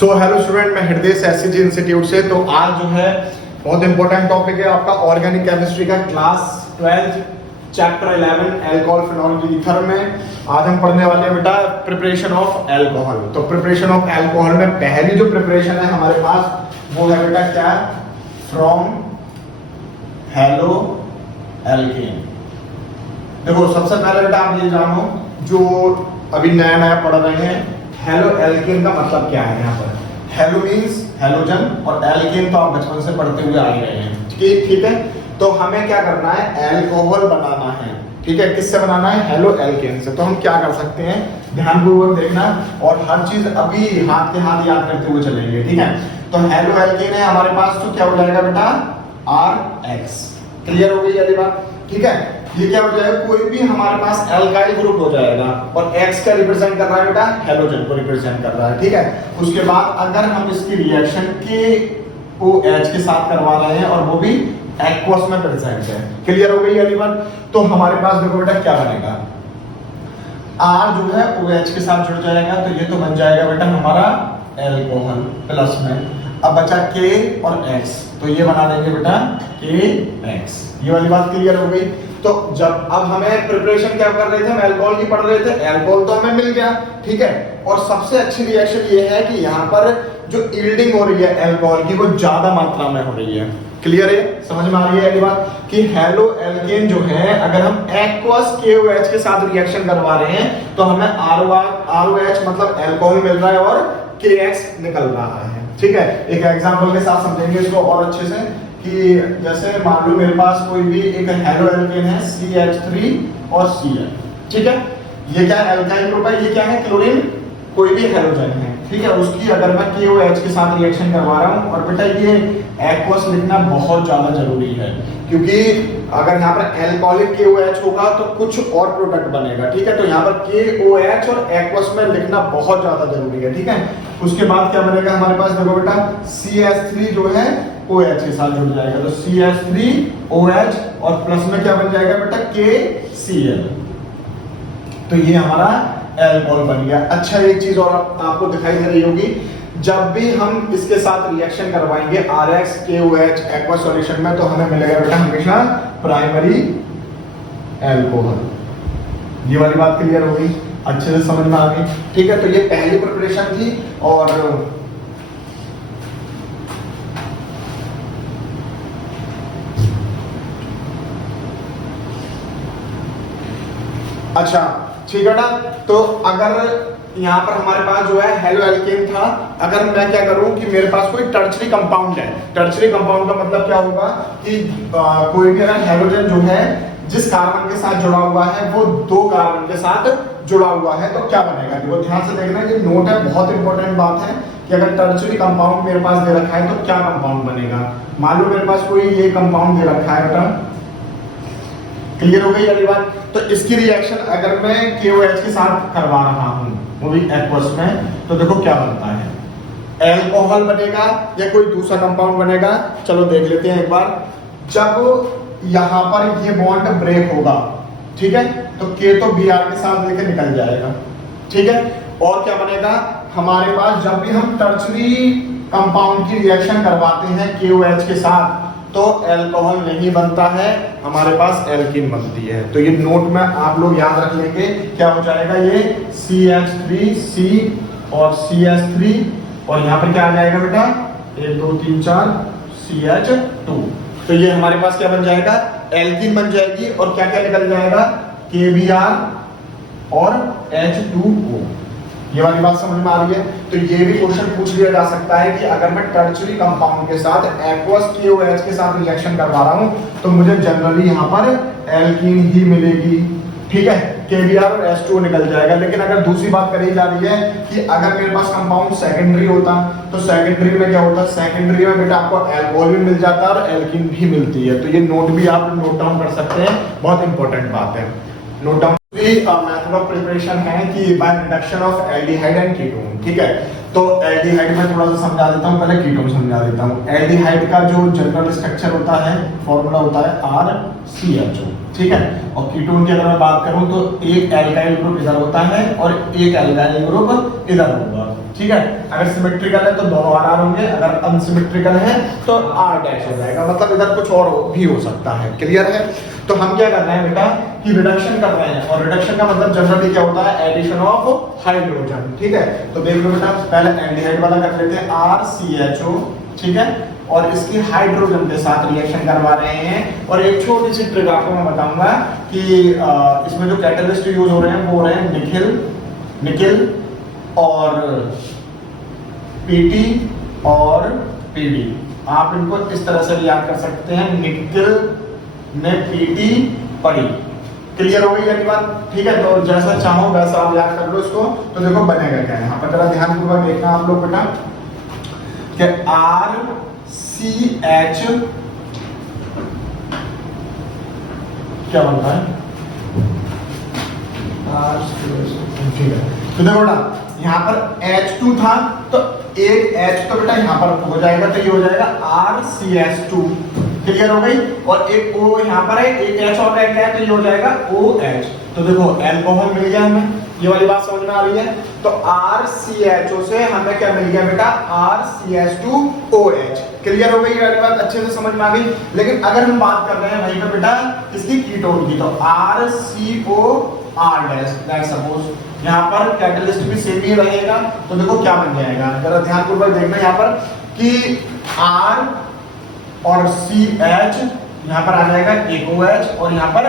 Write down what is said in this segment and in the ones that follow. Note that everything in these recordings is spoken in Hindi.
सो हेलो स्टूडेंट, मैं हृदय से एससीजी इंस्टीट्यूट से। तो आज जो है बहुत इंपॉर्टेंट टॉपिक है आपका ऑर्गेनिक केमिस्ट्री का class 12 chapter 11 alcohol phenol ether में। आज हम पढ़ने वाले हैं बेटा प्रिपरेशन ऑफ अल्कोहल। तो प्रिपरेशन ऑफ अल्कोहल में पहली जो प्रिपरेशन है हमारे पास वो है बेटा क्या, फ्रॉम हेलो एल्केन। देखो सबसे पहले बेटा आप ये जानो, जो अभी नया नया पढ़ रहे हैं, हेलो एल्केन का मतलब क्या है। यहाँ पर हेलो मींस हेलोजन और एल्केन तो आप बचपन से पढ़ते हुए आ ही रहे हैं, ठीक है। तो हमें क्या करना है, अल्कोहल बनाना है, ठीक है। किससे बनाना है, हेलो एल्केन से। तो हम क्या कर सकते हैं, ध्यानपूर्वक देखना और हर चीज अभी हाथ के हाथ याद करते हुए चलेंगे, ठीक है। तो हेलो एल्केन है हमारे पास, तो क्या हो जाएगा बेटा RX। क्लियर हो गई वाली बात, ठीक है। ये क्या हो जाएगा, कोई भी हमारे पास एल्काइल ग्रुप हो जाएगा और X का रिप्रेजेंट कर रहा है बेटा हेलोजन को रिप्रेजेंट कर रहा है, ठीक है। उसके बाद अगर हम इसकी रिएक्शन KOH के साथ करवा रहे हैं और वो भी एक्वस में प्रेजेंट है, क्लियर हो गई वाली बात। तो हमारे पास देखो बेटा क्या बनेगा, R जो है OH के साथ जुड़ जाएगा, तो ये तो बन जाएगा बेटा हमारा एल्कोहल प्लस में। अब बचा K और X, तो ये बना देंगे बेटा KX। ये वाली बात क्लियर हो गई। तो जब अब हमें प्रिपरेशन क्या कर रहे थे, हम अल्कोहल की पढ़ रहे थे, अल्कोहल तो हमें मिल गया, ठीक है। और सबसे अच्छी रिएक्शन ये है कि यहाँ पर जो यील्डिंग हो रही है अल्कोहल की वो ज्यादा मात्रा में हो रही है। क्लियर है, समझ में आ रही है ये बात कि हेलो एल्केन जो है अगर हम एक्वस KOH के साथ रिएक्शन करवा रहे हैं तो हमें ROH मतलब अल्कोहल मिल रहा है और KX निकल रहा है, ठीक है। एक एग्जांपल के साथ समझेंगे इसको और अच्छे से कि जैसे मान लो मेरे पास कोई भी एक हेलो एल्केन है CH3 और Cl, ठीक है। ये क्या है, एल्काइल ग्रुप है, ये क्या है, क्लोरीन, कोई भी हेलोजन है, ठीक है। उसकी अगर मैं KOH के साथ रिएक्शन करवा रहा हूं, और बेटा ये एक्वस लिखना बहुत ज्यादा जरूरी है क्योंकि अगर यहाँ पर एल्कोहलिक KOH होगा तो कुछ और प्रोडक्ट बनेगा, ठीक है। तो यहाँ पर KOH और एक्वस में लिखना बहुत ज्यादा जरूरी है, ठीक है। उसके बाद क्या बनेगा हमारे पास, देखो बेटा CH3 जो है OH के साथ जुड़ जाएगा, तो CH3OH और प्लस में क्या बन जाएगा बेटा KCl। तो ये हमारा एल्कोहल बन गया। अच्छा एक चीज और आपको दिखाई दे रही होगी, जब भी हम इसके साथ रिएक्शन करवाएंगे RX KOH एक्वा सॉल्यूशन में, तो हमें मिलेगा बेटा हमेशा प्राइमरी एल्कोहल। ये वाली बात क्लियर हो गई, अच्छे से समझ में आ गई, ठीक है। तो ये पहली प्रिपरेशन थी। और अच्छा ठीक है ना। तो अगर यहाँ पर हमारे पास जो है हेलो एल्केन था, अगर मैं क्या करूं कि मेरे पास कोई टर्शरी कंपाउंड है, टर्शरी कंपाउंड का मतलब क्या होगा कि कोई भी अगर हेलोजन जो है जिस कार्बन के साथ जुड़ा हुआ है वो दो कार्बन के साथ जुड़ा हुआ है, तो क्या बनेगा। देखो ध्यान से देखना, ये नोट है, बहुत इंपॉर्टेंट बात है कि अगर टर्शरी कंपाउंड मेरे पास दे रखा है तो क्या कंपाउंड बनेगा। मान लो मेरे पास कोई ये कंपाउंड दे रखा है बेटा, क्लियर हो गई वाली बात। तो इसकी रिएक्शन अगर मैं KOH के साथ करवा रहा हूं वो भी एक्वस में, तो देखो क्या बनता है, एल्कोहल बनेगा या कोई दूसरा कंपाउंड बनेगा। चलो देख लेते हैं एक बार। जब यहां पर ये बॉन्ड ब्रेक होगा, ठीक है, तो K तो Br के साथ लेके निकल जाएगा, ठीक है। और क्या बनेगा हमारे पास, जब भी हम टर्शरी कंपाउंड की रिएक्शन करवाते हैं KOH के साथ तो अल्कोहल नहीं बनता है, हमारे पास एल्कीन बनती है। तो ये नोट में आप लोग याद रख लेंगे, क्या हो जाएगा, ये CH3C और CH3 और यहाँ पर क्या आ जाएगा बेटा 1 2 3 4 CH2। तो ये हमारे पास क्या बन जाएगा, एल्कीन बन जाएगी। और क्या क्या निकल जाएगा, KBr और H2O। ये वाली बात समझ में आ रही है। तो ये भी क्वेश्चन पूछ लिया जा सकता है कि अगर मैं टर्शरी कंपाउंड के साथ एक्वस KOH के साथ रिएक्शन करवा रहा हूं तो मुझे जनरली यहाँ पर एल्कीन ही मिलेगी, ठीक है। KBr और H2O निकल जाएगा। लेकिन अगर दूसरी बात करी जा रही है कि अगर मेरे पास कंपाउंड सेकेंडरी होता तो सेकेंडरी में क्या होता, सेकेंडरी में बेटा आपको अल्कोहल भी मिल जाता है और एल्कीन भी मिलती है। तो ये नोट भी आप नोट डाउन कर सकते हैं, बहुत इंपॉर्टेंट बात है, note down. Method of preparation है कि bye reduction of aldehyde and ketone, ठीक है। तो एल्डिहाइड में थोड़ा सा समझा देता हूँ, पहले कीटोन समझा देता हूँ। एल्डिहाइड का जो जनरल स्ट्रक्चर होता है, फॉर्मूला होता है RCHO, ठीक है। और कीटोन की अगर मैं बात करूँ तो एक एल्काइल ग्रुप इधर होता है और एक एल्काइल ग्रुप इधर होगा, ठीक है। अगर सिमेट्रिकल है तो दोनों आर होंगे, अगर अनसिमेट्रिकल है तो आर डैश हो जाएगा, मतलब इधर कुछ और भी हो सकता है। क्लियर है। तो हम क्या कर रहे हैं बेटा कि रिडक्शन कर रहे हैं, और रिडक्शन का मतलब जनरली क्या होता है, एडिशन ऑफ हाइड्रोजन। ठीक है। तो देख लो बेटा, पहले एल्डिहाइड वाला कर लेते हैं, RCHO, ठीक है, और इसकी हाइड्रोजन के साथ रिएक्शन करवा रहे हैं। और एक छोटी सी ट्रिक आपको मैं बताऊंगा कि इसमें जो कैटलिस्ट यूज हो रहे हैं वो हो रहे हैं निकिल और PT और PD। आप इनको इस तरह से याद कर सकते हैं, निकिल में PT पड़ी। क्लियर हो गई ये बात। ठीक है। तो जैसा चाहो वैसा आप याद कर लो इसको। तो देखो बनेगा क्या यहाँ पर, जरा ध्यानपूर्वक देखना आप लोग बेटा कि RCH क्या बनता है, ठीक है। तो देखो बेटा यहाँ पर H2 था, तो एक H तो बेटा यहाँ पर हो जाएगा, तो ये हो जाएगा RCH2। क्लियर हो गई। और एक O यहाँ पर है, एक H और रह गया, तो ये हो जाएगा OH। तो देखो एल्कोहल मिल गया हमें, ये वाली बात समझ में आ रही है। तो RCHO से हमें क्या मिल गया बेटा, RCH2OH। क्लियर हो गई ये वाली बात, अच्छे से समझ में आ गई। लेकिन अगर हम बात कर रहे हैं वहीं पे बेटा किसकी, कीटोन की, तो RCOR डैश सपोज, यहाँ पर कैटलिस्ट भी सेम ही रहेगा। तो देखो क्या बन जाएगा, जरा ध्यानपूर्वक देखना यहाँ पर कि R और CH यहाँ पर आ जाएगा एक OH, और यहाँ पर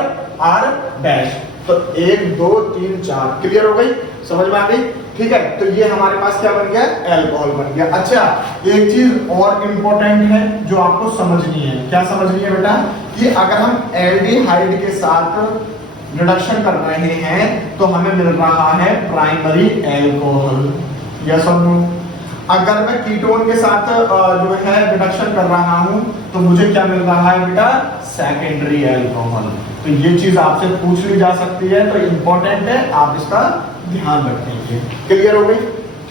R डैश, तो 1 2 3 4। क्लियर हो गई, समझ में आ गई। ठीक है। तो ये हमारे पास क्या बन गया, एल्कोहल बन गया। अच्छा, एक चीज और इंपॉर्टेंट है जो आपको समझनी है। क्या समझनी है बेटा, कि अगर हम एल्डिहाइड के साथ रिडक्शन कर रहे हैं तो हमें मिल रहा है प्राइमरी एल्कोहल, यस और नो। अगर मैं कीटोन के साथ जो है रिडक्शन कर रहा हूं तो मुझे क्या मिल रहा है बेटा, सेकेंडरी एल्कोहल। तो ये चीज आपसे पूछ ली जा सकती है, तो इंपॉर्टेंट है, आप इसका ध्यान रखेंगे। क्लियर हो गई।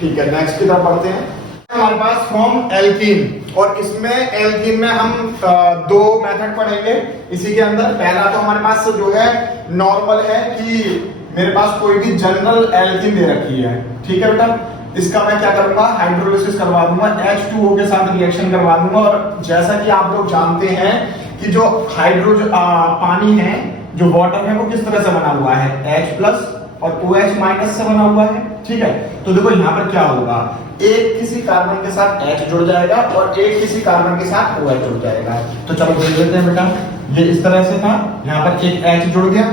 ठीक है, नेक्स्ट की तरफ बढ़ते हैं। हमारे पास फॉर्म एल्कीन, और इसमें एल्कीन में हम दो मेथड पढ़ेंगे इसी के अंदर। पहला तो हमारे पास जो है नॉर्मल है कि मेरे पास कोई भी जनरल एल्कीन दे रखी है, ठीक है बेटा। इसका मैं क्या करूंगा, हाइड्रोलिसिस करवा दूंगा, H2O के साथ रिएक्शन करवा दूंगा। और जैसा कि आप लोग जानते हैं कि जो हाइड्रोजन पानी है, जो वाटर है, वो किस तरह से बना हुआ है, H+ और OH- से बना हुआ है। ठीक है। तो देखो यहाँ पर क्या होगा, एक किसी कार्बन के साथ H जुड़ जाएगा और एक किसी कार्बन के साथ OH जुड़ जाएगा। तो चलो देख लेते हैं बेटा, ये इस तरह से था, यहाँ पर एक H जुड़ गया,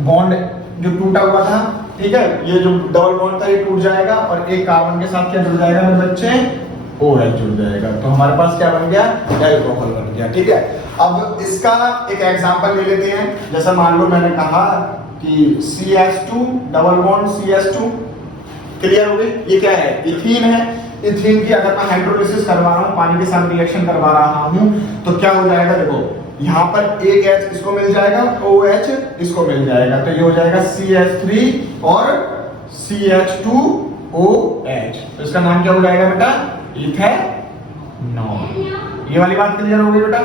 बॉन्ड जो टूटा हुआ था, ठीक है, ये जो डबल बॉन्ड था ये टूट जाएगा, और एक कार्बन के साथ क्या जुड़ जाएगा मेरे बच्चे, OH जुड़ जाएगा। तो हमारे पास क्या बन गया, एल्कोहल बन गया। ठीक है। अब इसका एक एग्जांपल ले लेते हैं। जैसा मान लो मैंने कहा कि CH2 double bond CH2। Clear हो गई। ये क्या है, इथीन है। इथीन की अगर मैं हाइड्रोलिसिस करवा रहा हूं, पानी के साथ रिएक्शन करवा रहा हूं, तो क्या हो जाएगा, देखो यहाँ पर एक H इसको मिल जाएगा, OH इसको मिल जाएगा, तो ये हो जाएगा CH3 और CH2OH। तो इसका नाम क्या हो जाएगा बेटा, इथेनॉल। ये वाली बात क्लियर हो गई बेटा।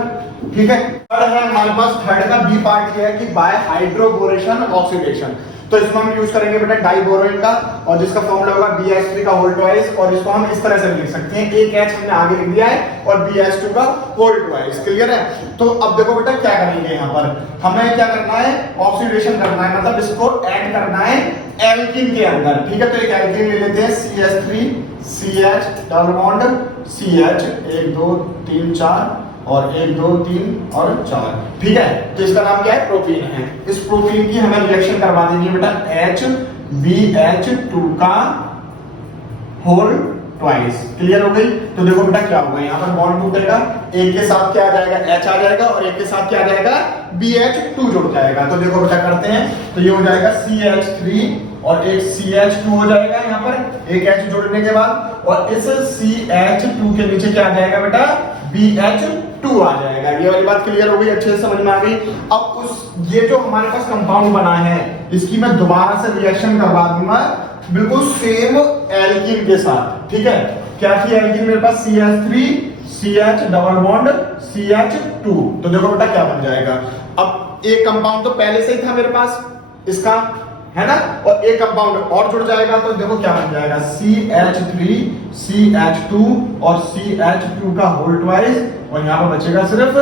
ठीक है। थर्ड है हमारे पास, थर्ड का बी पार्ट ये है कि बाय हाइड्रोबोरेशन ऑक्सीडेशन। तो इसमें हम यूज करेंगे बेटा डाइबोरोइन का, और जिसका फॉर्मूला होगा BH3 का होल ट्वाइस, और इसको हम इस तरह से लिख सकते हैं, एक H हमने आगे लिख दिया है और BH2 का होल ट्वाइस। क्लियर है। तो अब देखो बेटा क्या करेंगे, यहाँ पर हमें क्या करना है, ऑक्सीडेशन करना है, मतलब इसको ऐड करना है एल्कीन के अंदर। ठीक है। तो एक एल्कीन ले लेते हैं, CH3 CH double bond CH, 1 2 3 4 और 1 2 3 और 4। ठीक है। तो इसका नाम क्या है, प्रोपीन है। इस प्रोपीन की हमें रिएक्शन करवा देनी है बेटा HBH2 का होल ट्वाइस। क्लियर हो गई। तो देखो बेटा क्या होगा, यहाँ पर बॉन्ड टूटेगा, एक के साथ क्या आ जाएगा, H आ जाएगा, और एक के साथ क्या आ जाएगा, BH2 जुड़ जाएगा। तो देखो बेटा करते हैं, तो ये हो जाएगा CH3 और एक CH2 हो जाएगा, यहाँ पर एक H जोड़ने के बाद, और इस CH2 के नीचे क्या आ जाएगा बेटा, BH2 आ जाएगा। ये वाली बात क्लियर हो गई, अच्छे से समझ में आ गई। अब ये जो हमारे पास कंपाउंड बना है, इसकी मैं दोबारा से रिएक्शन करवा दूंगा बिल्कुल सेम एल्कीन के साथ। ठीक है। क्या थी एल्कीन मेरे पास, CH3 CH double bond CH2। तो देखो बेटा क्या बन जाएगा, अब एक कंपाउंड तो पहले से ही था मेरे पास, इसका है ना, और एक कंपाउंड और जुड़ जाएगा तो देखो क्या बन जाएगा, CH3 CH2 और CH2 का होल ट्वाइस, और यहाँ पर बचेगा सिर्फ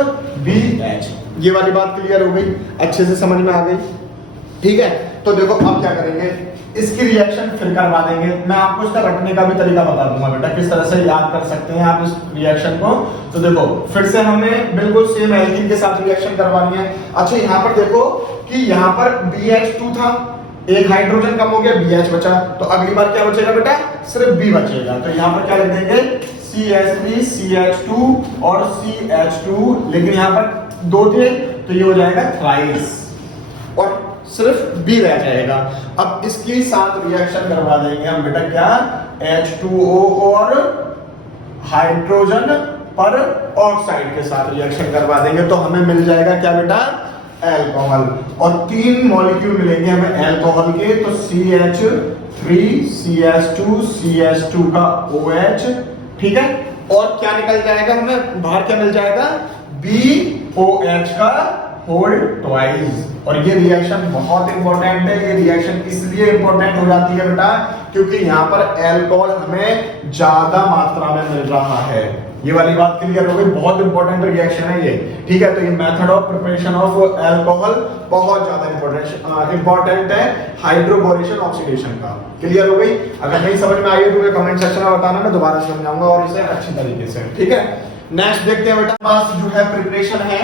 BH। ये वाली बात क्लियर हो गई, अच्छे से समझ में आ गई, ठीक है। तो देखो अब क्या करेंगे, इसकी रिएक्शन फिर करवा देंगे। मैं आपको इसका रखने का भी तरीका बता दूंगा बेटा, किस तरह से याद कर सकते हैं आप इस रिएक्शन को। तो देखो फिर से हमें बिल्कुल सेम एल्कीन के साथ रिएक्शन करवानी है। अच्छा यहाँ पर देखो कि यहाँ पर BH2 था, एक हाइड्रोजन कम हो गया, BH बचा, तो अगली बार क्या बचेगा बेटा, सिर्फ B बचेगा। तो यहाँ पर क्या लिख देंगे, CH3 CH2 और CH2, लेकिन यहाँ पर 2 थे तो ये हो जाएगा थ्राइस, और सिर्फ B रह जाएगा। अब इसके साथ रिएक्शन करवा देंगे हम बेटा, क्या, H2O और हाइड्रोजन पर ऑक्साइड के साथ रिएक्शन करवा देंगे, तो हमें मिल जाएगा क्या बेटा, एल्कोहल। और 3 मॉलिक्यूल मिलेंगे हमें एल्कोहल के, तो CH3 CH2 CH2 का OH, ठीक है। और क्या निकल जाएगा हमें बाहर, क्या मिल जाएगा, BOH का होल ट्वाइस। और ये रिएक्शन बहुत इंपॉर्टेंट है। ये रिएक्शन इसलिए इंपॉर्टेंट हो जाती है बेटा क्योंकि यहाँ पर एल्कोहल हमें ज्यादा मात्रा में मिल रहा है। ये वाली बात क्लियर हो गई, बहुत इंपॉर्टेंट रिएक्शन है ये, ठीक है। तो ये method of preparation of alcohol बहुत ज्यादा इंपॉर्टेंट है हाइड्रोबोरेशन ऑक्सीडेशन का। क्लियर हो गई, अगर नहीं समझ में आई तो मुझे कमेंट सेक्शन में बताना, मैं दोबारा समझाऊंगा और इसे अच्छी तरीके से, ठीक है। नेक्स्ट देखते हैं बेटा, पास जो है प्रिपरेशन है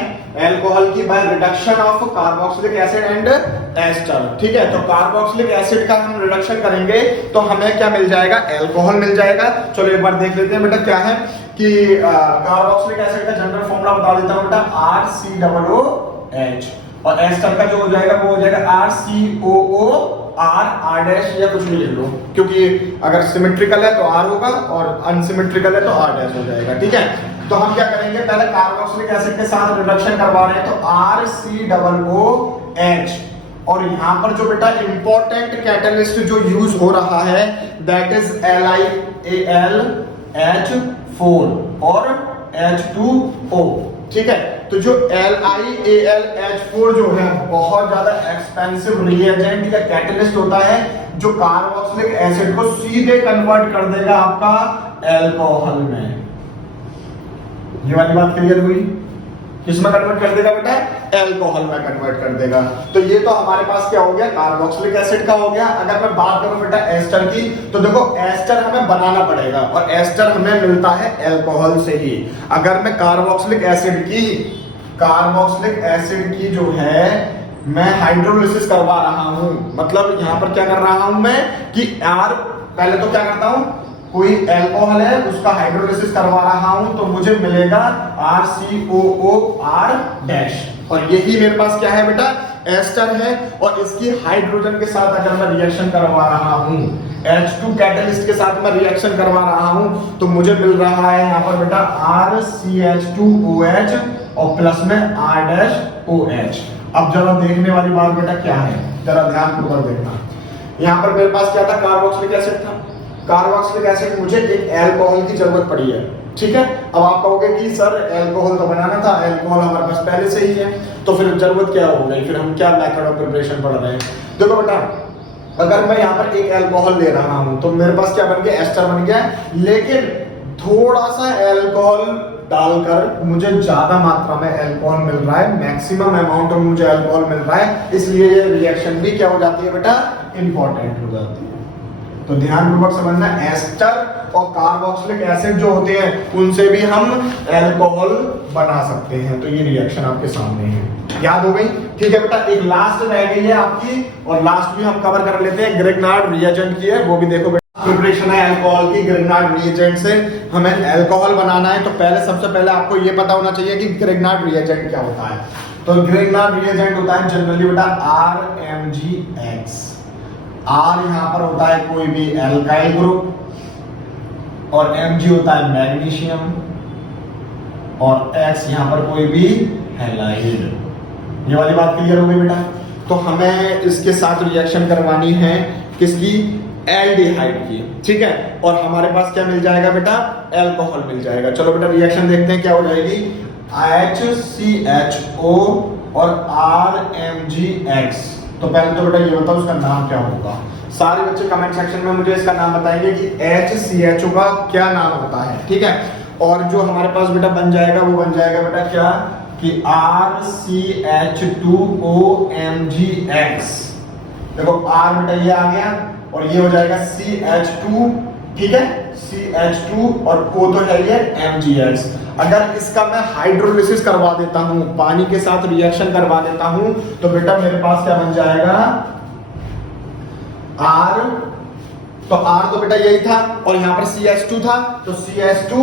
एल्कोहल की by reduction of carboxylic acid and ester, ठीक है। तो कार्बोक्सिलिक एसिड का हम रिडक्शन करेंगे तो हमें क्या मिल जाएगा, एल्कोहल मिल जाएगा। चलो एक बार देख लेते हैं बेटा क्या है कि कार्बोक्सिलिक एसिड का जनरल फॉर्मूला बता देता हूं बेटा, RCOOH, और एस्टर का जो हो जाएगा वो हो जाएगा RCOOR डैश, या कुछ भी लिख लो, क्योंकि अगर सिमेट्रिकल है तो R होगा और अनसिमेट्रिकल है तो R डैश हो जाएगा, ठीक है। तो हम क्या करेंगे, पहले कार्बोक्सिलिक एसिड के साथ रिडक्शन करवा रहे हैं, तो RCOOH, और यहां पर जो बेटा इंपॉर्टेंट कैटलिस्ट जो यूज हो रहा है दैट इज LiAlH4 और H2O, ठीक है। तो जो LiAlH4 जो है बहुत ज्यादा एक्सपेंसिव रिएजेंट या कैटलिस्ट होता है जो कार्बोक्सिलिक एसिड को सीधे कन्वर्ट कर देगा आपका एल्कोहल में। ये वाली बात क्लियर हुई, किसमें कन्वर्ट कर देगा बेटा, एल्कोहल में कन्वर्ट कर देगा। तो ये तो हमारे पास क्या हो गया, कार्बोक्सिलिक एसिड का हो गया। अगर मैं बात करूं बेटा एस्टर की, तो देखो एस्टर हमें बनाना पड़ेगा और एस्टर हमें मिलता है एल्कोहल से ही। अगर मैं कार्बोक्सिलिक एसिड की जो है मैं हाइड्रोलिसिस करवा रहा हूं, मतलब यहां पर क्या कर रहा हूं मैं कि यार पहले तो क्या करता हूं, कोई एल्कोहल है उसका हाइड्रोलिसिस करवा रहा हूं तो मुझे मिलेगा RCOOR डैश, और यही मेरे पास क्या है बेटा, एस्टर है। और इसकी हाइड्रोजन के साथ अगर मैं रिएक्शन करवा रहा हूं, H2 कैटलिस्ट के साथ मैं रिएक्शन करवा रहा हूं, तो मुझे मिल रहा है यहाँ पर बेटा RCH2OH और प्लस में R-OH। अब जरा देखने वाली बात बेटा क्या है, जरा ध्यानपूर्वक देखना। यहाँ पर मेरे पास क्या था, कार्बोक्सिलिक एसिड था। कार्बोक्सिलिक एसिड मुझे एक एल्कोहल की जरूरत पड़ी है, ठीक है। अब आप कहोगे कि सर एल्कोहल तो बनाना था, एल्कोहल हमारे पास पहले से ही है, तो फिर जरूरत क्या हो गई, फिर हम क्या मेथड ऑफ प्रिपरेशन पढ़ रहे हैं। देखो बेटा अगर मैं यहाँ पर एक एल्कोहल ले रहा हूं तो मेरे पास क्या बन गया, एस्टर बन गया, लेकिन थोड़ा सा एल्कोहल डालकर मुझे ज्यादा मात्रा में एल्कोहल मिल रहा है, मैक्सिमम अमाउंट में मुझे एल्कोहल मिल रहा है, इसलिए ये रिएक्शन भी क्या हो जाती है बेटा, इंपॉर्टेंट हो जाती है। तो ध्यानपूर्वक समझना, एस्टर और कार्बोक्सिलिक एसिड जो होते हैं उनसे भी हम एल्कोहल बना सकते हैं। तो ये रिएक्शन आपके सामने है, याद हो गई, ठीक है बेटा। एक लास्ट रह गई है आपकी, और लास्ट भी हम कवर कर लेते हैं, ग्रिग्नार्ड रिएजेंट की है, वो भी देखो बेटा। प्रिपरेशन है अल्कोहल की ग्रिग्नार्ड रिएजेंट से, हमें एल्कोहल बनाना है। तो पहले सबसे पहले आपको ये पता होना चाहिए कि ग्रिग्नार्ड रिएजेंट क्या होता है। तो ग्रिग्नार्ड रिएजेंट होता है जनरली बेटा RMgX। R यहाँ पर होता है कोई भी एल्काइल ग्रुप, और Mg होता है मैग्नीशियम, और X यहाँ पर कोई भी हैलाइड। ये वाली बात क्लियर हो गई बेटा। तो हमें इसके साथ रिएक्शन करवानी है किसकी, एल्डिहाइड की, ठीक है। और हमारे पास क्या मिल जाएगा बेटा, एल्कोहल मिल जाएगा। चलो बेटा रिएक्शन देखते हैं क्या हो जाएगी, HCHO और RMgX, तो पहले तो बेटा ये बताओ उसका नाम क्या होगा। सारे बच्चे कमेंट सेक्शन में मुझे इसका नाम बताएंगे कि HCHO का क्या नाम होता है, ठीक है। और जो हमारे पास बेटा बन जाएगा वो बन जाएगा बेटा क्या कि RCH2OMgX। देखो R बेटा ये आ गया और ये हो जाएगा CH2, ठीक है, CH2 और O तो है ये MgX। अगर इसका मैं हाइड्रोलिसिस करवा देता हूं, पानी के साथ रिएक्शन करवा देता हूं, तो बेटा मेरे पास क्या बन जाएगा R। तो R तो बेटा यही था और यहां पर CH2 था, तो CH2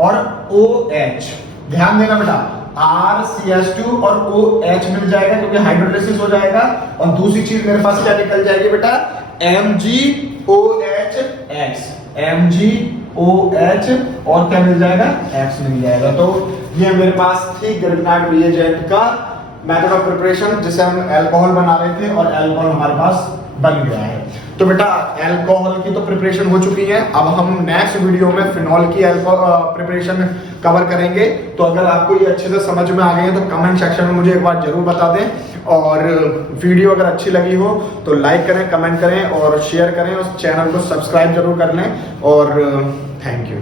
और OH। ध्यान देना बेटा, RCH2 और OH मिल जाएगा क्योंकि हाइड्रोलिसिस हो जाएगा। और दूसरी चीज मेरे पास क्या निकल जाएगी बेटा MgOH, MgOH और क्या मिल जाएगा X मिल जाएगा। तो ये मेरे पास थी ग्रिग्नार्ड रिएजेंट का मेथड ऑफ प्रिपरेशन, जिसे हम अल्कोहल बना रहे थे और अल्कोहल हमारे पास बन गया है। तो बेटा अल्कोहल की तो प्रिपरेशन हो चुकी है, अब हम नेक्स्ट वीडियो में फिनॉल की प्रिपरेशन कवर करेंगे। तो अगर आपको ये अच्छे से समझ में आ गई है तो कमेंट सेक्शन में मुझे एक बार जरूर बता दें। और वीडियो अगर अच्छी लगी हो तो लाइक करें, कमेंट करें और शेयर करें, और चैनल को सब्सक्राइब जरूर कर लें। और थैंक यू।